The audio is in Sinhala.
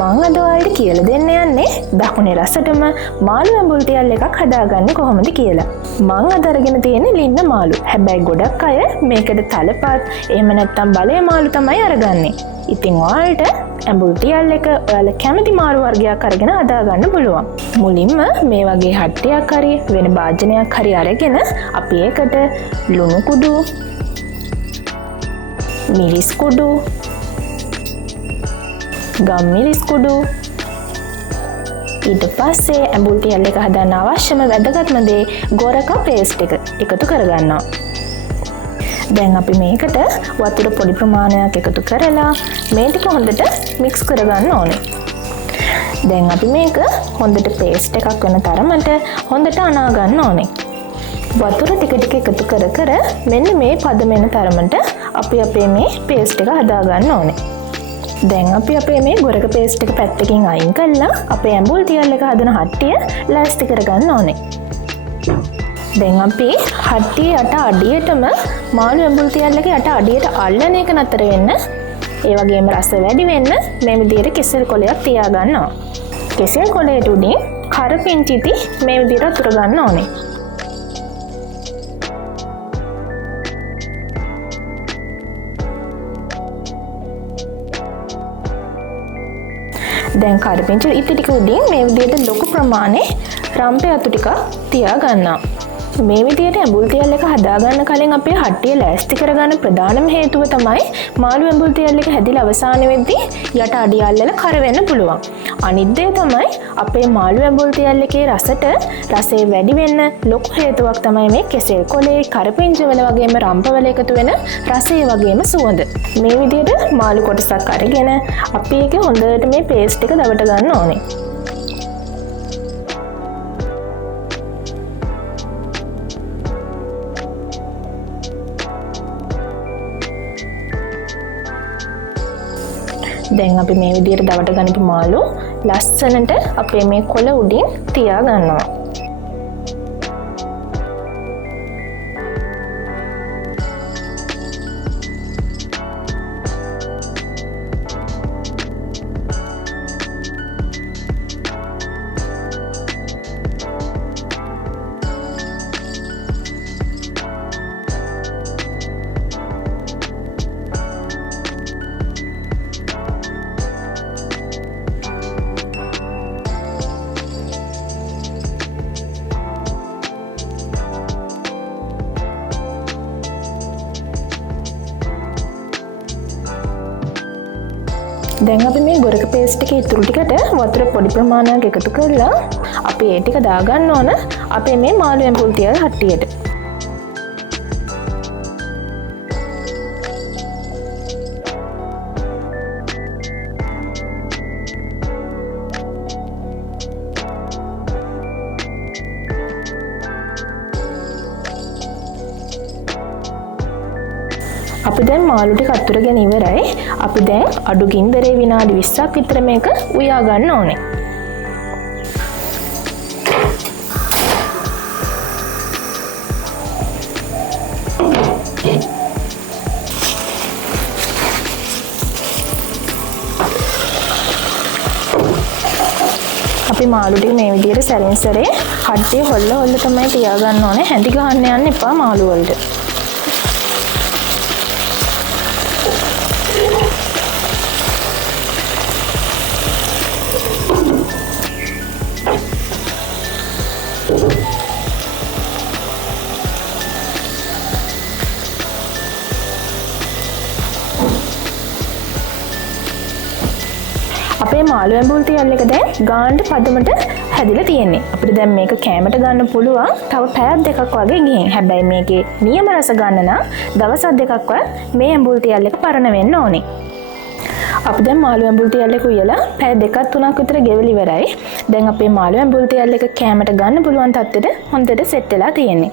මං අද ඔයාලට කියලා දෙන්න යන්නේ දකුණේ රසටම මාළු ඇඹුල් තියල් එකක් හදාගන්නේ කොහොමද කියලා. මං අද අරගෙන තියෙන්නේ ලින්න මාළු. හැබැයි ගොඩක් අය මේකට තලපත් එහෙම නැත්නම් බලය මාළු තමයි අරගන්නේ. ඉතින් ඔයාලට ඇඹුල් තියල් එක ඔයාලා කැමති මාළු වර්ගයක් අරගෙන හදාගන්න පුළුවන්. මුලින්ම මේ වගේ හට්ටියක් හරි වෙන භාජනයක් හරි අරගෙන අපි ඒකට ලුණු කුඩු, මිරිස් කුඩු, ගම්මිරිස් කුඩු, ඊට පස්සේ ඇඹුල් තියල් එක හදන්න අවශ්‍යම වැදගත්ම දේ ගෝරක පේස්ට් එක එකතු කරගන්නවා. දැන් අපි මේකට වතුර පොඩි ප්‍රමාණයක් එකතු කරලා මේ ටික හොඳට මික්ස් කරගන්න ඕනේ. දැන් අපි මේක හොඳට පේස්ට් එකක් වෙන තරමට හොඳට අනා ගන්න ඕනේ. වතුර ටික ටික එකතු කර කර මෙන්න මේ පද වෙන තරමට අපි අපේ මේ පේස්ට් එක හදා ගන්න ඕනේ. දැන් අපි අපේ මේ ගොරක පේස්ට් එක පැත්තකින් අයින් කරලා අපේ ඇඹුල් තියල් එක හදන හට්ටිය ලෑස්ති කරගන්න ඕනේ. දැන් අපි හට්ටිය යට අඩියටම මාළු ඇඹුල් තියල් එක යට අඩියට අල්ලන එක නතර වෙන්න, ඒ වගේම රස වැඩි වෙන්න මේ විදිහට කෙසෙල් කොලයක් තියා ගන්නවා. කෙසෙල් කොලයට උඩින් කරපිංචිති මේ විදිහට අතුර ගන්න ඕනේ. දැන් කරපිංචි ඉති ටික උඩින් මේ විදිහට ලොකු ප්‍රමාණයේ රම්පේ අතු ටික තියා ගන්නවා. මේ විදිහට ඇඹුල් තියල් එක හදාගන්න කලින් අපේ හට්ටිය ලෑස්ති කරගන්න ප්‍රධානම හේතුව තමයි මාළු ඇඹුල් තියල් එක හැදිලා අවසාන වෙද්දී යට අඩිය අල්ලලා කර වෙන්න පුළුවන්. අනිත් දේ තමයි අපේ මාළු ඇඹුල් තියල් එකේ රසය වැඩි වෙන්න ලොකු හේතුවක් තමයි මේ කෙසෙල් කොලේ, කරපිංචි වල වගේම රම්පවල එකතු වෙන රසය වගේම සුවඳ. මේ විදිහට මාළු කොටසක් අරගෙන අපි ඒක හොඳට මේ පේස්ට් එක දවට ගන්න ඕනේ. දැන් අපි මේ විදිහට දවට ගනිපු මාළු ලස්සනට අපේ මේ කොළ උඩින් තියා ගන්නවා. දැන් අපි මේ ගොරක පේස්ට් එකේ ඉතුරු ටිකට වතුර පොඩි ප්‍රමාණයක් එකතු කරලා අපි ඒ ටික දාගන්න ඕන අපේ මේ මාළු ඇඹුල් තියල් හට්ටියට. අපි දැන් මාළු ටික අතුරගෙන ඉවරයි. අපි දැන් අඩු ගින්දරේ විනාඩි 20ක් විතර මේක උයා ගන්න ඕනේ. අපි මාළු ටික මේ විදිහට සැරින් සැරේ හට්ටිය හොල්ල තමයි තියාගන්න ඕනේ. හැඳි ගහන්න යන්න එපා මාළු වලට. අපේ මාළු ඇඹුල් තියල් එක දැන් ගානට පදමට හැදිලා තියෙන්නේ. අපිට දැන් මේක කෑමට ගන්න පුළුවන් තව පැයක් දෙකක් වගේ ගිහින්. හැබැයි මේකේ නියම රස ගන්න නම් දවස් දෙකක්වත් මේ ඇඹුල් තියල් එක පරණ වෙන්න ඕනේ. අපි දැන් මාළු ඇඹුල් තියල් එක උයලා පැය දෙකක් තුනක් විතර ගෙවලි ඉවරයි. දැන් අපේ මාළු ඇඹුල් තියල් එක කෑමට ගන්න පුළුවන් තත්ත්වෙට හොඳට සෙට් වෙලා තියෙන්නේ.